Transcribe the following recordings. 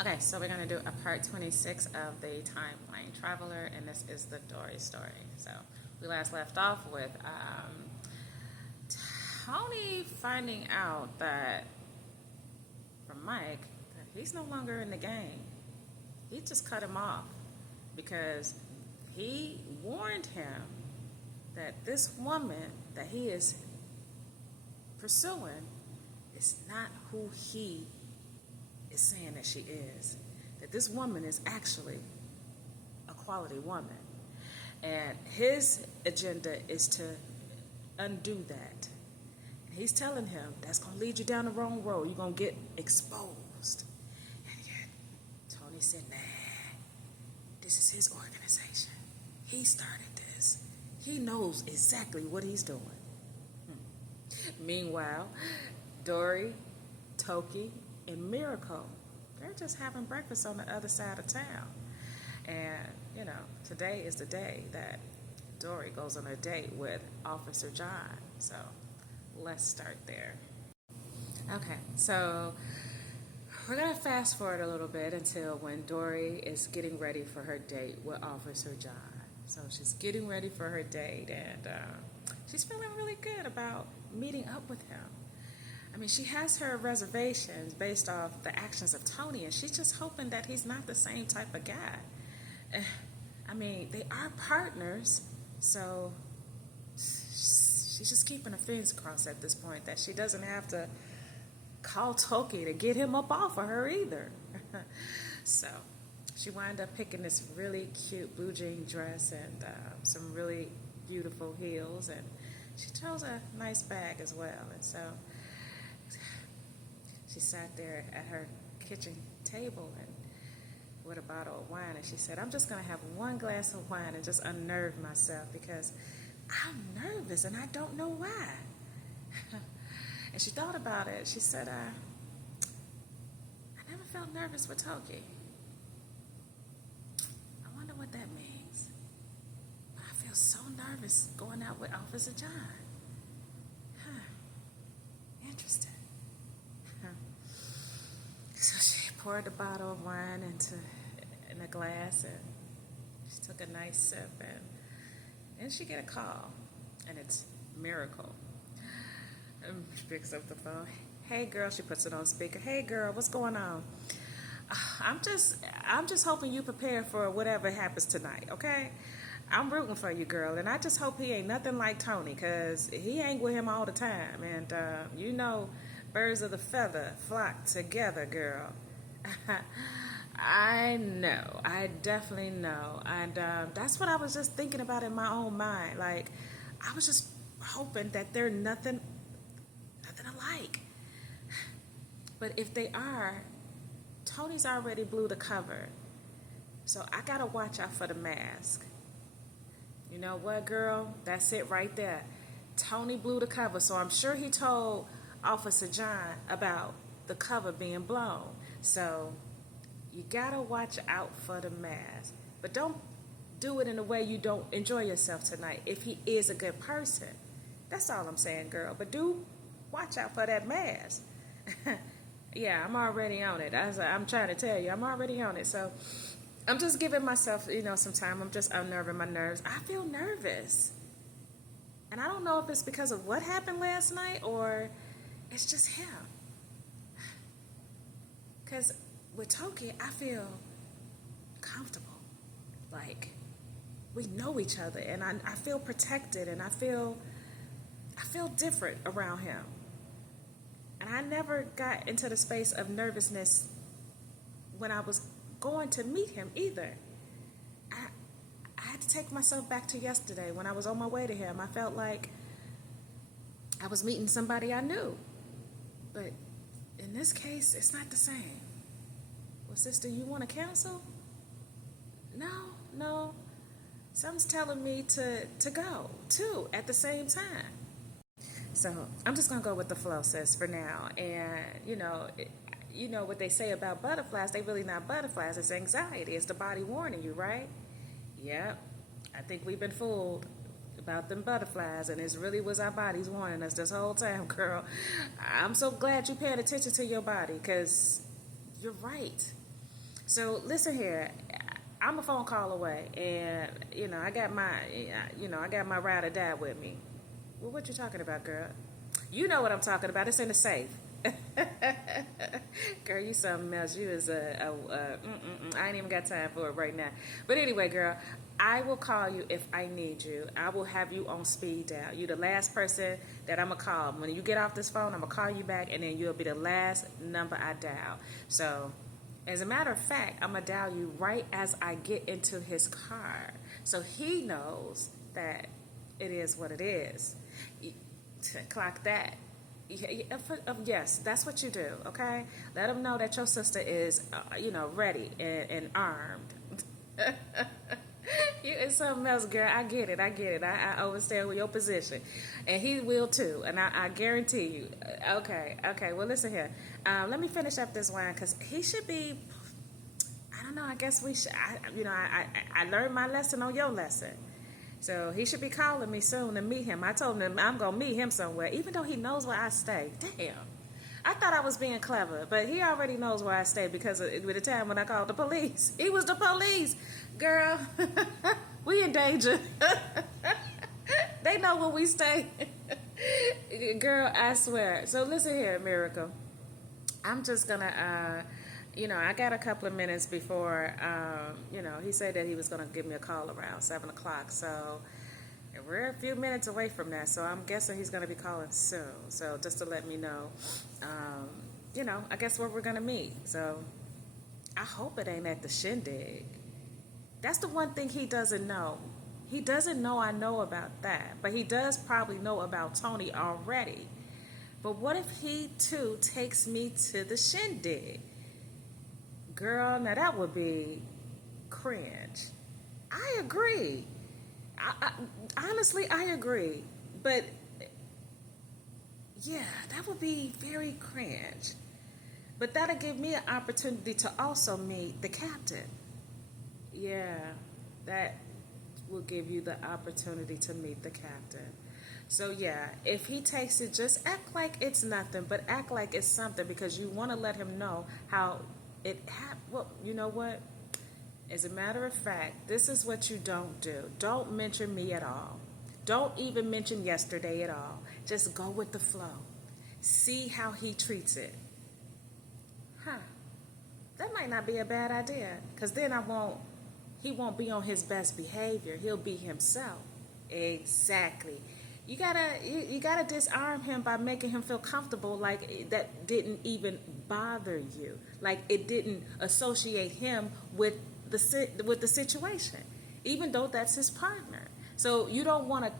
Okay, so we're going to do a part 26 of the Timeline Traveler, and this is the Dori story. So we last left off with Tony finding out that from Mike that he's no longer in the game. He just cut him off because he warned him that this woman that he is pursuing is not who he is saying that she is. That this woman is actually a quality woman. And his agenda is to undo that. And he's telling him that's going to lead you down the wrong road. You're going to get exposed. And yet, Tony said, nah, this is his organization. He started this. He knows exactly what he's doing. Meanwhile, Dori, Toki, and Miracle, they're just having breakfast on the other side of town. And, you know, today is the day that Dori goes on a date with Officer John. So let's start there. Okay, so we're going to fast forward a little bit until when Dori is getting ready for her date with Officer John. So she's getting ready for her date, and she's feeling really good about meeting up with him. I mean, she has her reservations based off the actions of Tony, and she's just hoping that he's not the same type of guy. I mean, they are partners, so she's just keeping her fingers crossed at this point that she doesn't have to call Toki to get him up off of her either. So she wound up picking this really cute blue jean dress and some really beautiful heels, and she chose a nice bag as well. And so she sat there at her kitchen table and with a bottle of wine, and she said, I'm just going to have one glass of wine and just unnerve myself because I'm nervous and I don't know why. And she thought about it. She said, I never felt nervous with Toki. I wonder what that means. But I feel so nervous going out with Officer John. Interesting. So she poured the bottle of wine in a glass, and she took a nice sip, and then she get a call, and it's Miracle. And she picks up the phone. Hey girl, she puts it on speaker. Hey girl, what's going on? I'm just hoping you prepare for whatever happens tonight, okay? I'm rooting for you, girl, and I just hope he ain't nothing like Tony, because he ain't with him all the time, and you know, birds of the feather flock together, girl. I know. I definitely know. And that's what I was just thinking about in my own mind. Like, I was just hoping that they're nothing alike. But if they are, Tony's already blew the cover. So I got to watch out for the mask. You know what, girl? That's it right there. Tony blew the cover, so I'm sure he told Officer John about the cover being blown. So you gotta watch out for the mask. But don't do it in a way you don't enjoy yourself tonight if he is a good person. That's all I'm saying, girl. But do watch out for that mask. Yeah, I'm already on it. I'm trying to tell you, I'm already on it. So I'm just giving myself, some time. I'm just unnerving my nerves. I feel nervous. And I don't know if it's because of what happened last night or it's just him. Because with Toki, I feel comfortable. Like, we know each other, and I feel protected, and I feel different around him. And I never got into the space of nervousness when I was going to meet him either. I had to take myself back to yesterday when I was on my way to him. I felt like I was meeting somebody I knew. But in this case, it's not the same. Well, sister, you want to cancel? No. Something's telling me to go, too, at the same time. So I'm just going to go with the flow, sis, for now. And, you know what they say about butterflies, they really not butterflies. It's anxiety. It's the body warning you, right? Yep. I think we've been fooled about them butterflies, and it really was our bodies warning us this whole time, girl. I'm so glad you paying attention to your body, because you're right. So listen here, I'm a phone call away, and I got my ride or die with me. Well, what you talking about, girl? You know what I'm talking about. It's in the safe. Girl, you something else. You is I ain't even got time for it right now. But anyway, girl, I will call you if I need you. I will have you on speed dial. You the last person that I'm gonna call. When you get off this phone, I'm gonna call you back, and then you'll be the last number I dial. So, as a matter of fact, I'm gonna dial you right as I get into his car, so he knows that it is what it is. Clock that. Yes, that's what you do. Okay, let him know that your sister is, ready and armed. You is something else, girl. I get it. I understand your position, and he will too. And I guarantee you. Okay. Well, listen here. Let me finish up this wine because he should be. I don't know. I guess we should. I learned my lesson on your lesson. So he should be calling me soon to meet him. I told him I'm going to meet him somewhere, even though he knows where I stay. Damn. I thought I was being clever, but he already knows where I stay because with the time when I called the police. He was the police. Girl, we in danger. They know where we stay. Girl, I swear. So listen here, Miracle. I'm just going to... I got a couple of minutes before, he said that he was going to give me a call around 7 o'clock. So we're a few minutes away from that. So I'm guessing he's going to be calling soon. So just to let me know, I guess where we're going to meet. So I hope it ain't at the shindig. That's the one thing he doesn't know. He doesn't know I know about that. But he does probably know about Tony already. But what if he, too, takes me to the shindig? Girl, now that would be cringe. I agree. Honestly, I agree. But, yeah, that would be very cringe. But that'll give me an opportunity to also meet the captain. Yeah, that will give you the opportunity to meet the captain. So, yeah, if he takes it, just act like it's nothing, but act like it's something because you want to let him know how... Well, you know what? As a matter of fact, this is what you don't do. Don't mention me at all. Don't even mention yesterday at all. Just go with the flow. See how he treats it. That might not be a bad idea. Because then he won't be on his best behavior. He'll be himself. Exactly. You gotta disarm him by making him feel comfortable, like that didn't even bother you, like it didn't associate him with the situation, even though that's his partner. So you don't want to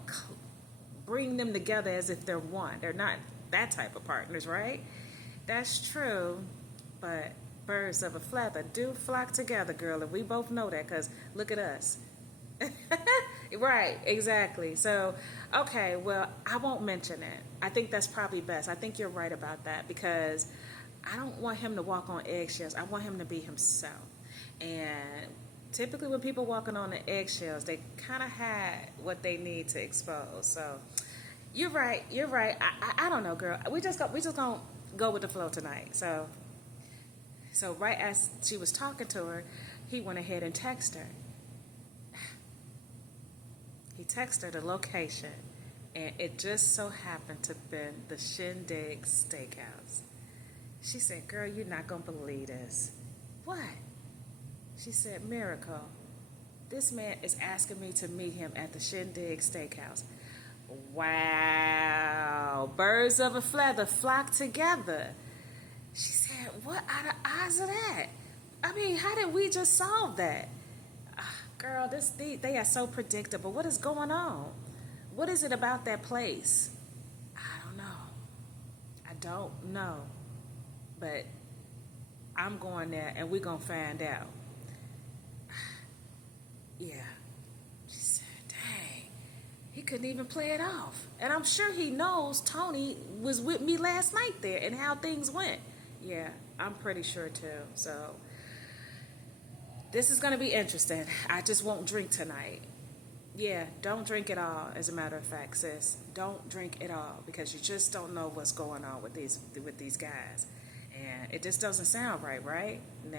bring them together as if they're one. They're not that type of partners, right? That's true, but birds of a feather do flock together, girl, and we both know that because look at us. Right, exactly. So, okay, well, I won't mention it. I think that's probably best. I think you're right about that because I don't want him to walk on eggshells. I want him to be himself. And typically when people walking on the eggshells, they kind of had what they need to expose. So, you're right. I don't know, girl. We just gonna go with the flow tonight. So right as she was talking to her, he went ahead and texted her. He texted her the location, and it just so happened to be the Shindig Steakhouse. She said, girl, you're not going to believe this. What? She said, Miracle, this man is asking me to meet him at the Shindig Steakhouse. Wow. Birds of a feather flock together. She said, what are the odds of that? I mean, how did we just solve that? Girl, they are so predictable. What is going on? What is it about that place? I don't know. But I'm going there and we're going to find out. Yeah. She said, dang, he couldn't even play it off. And I'm sure he knows Tony was with me last night there and how things went. Yeah, I'm pretty sure too. So this is going to be interesting. I just won't drink tonight. Yeah, don't drink at all, as a matter of fact, sis. Don't drink at all because you just don't know what's going on with these guys. And it just doesn't sound right, right? Nah.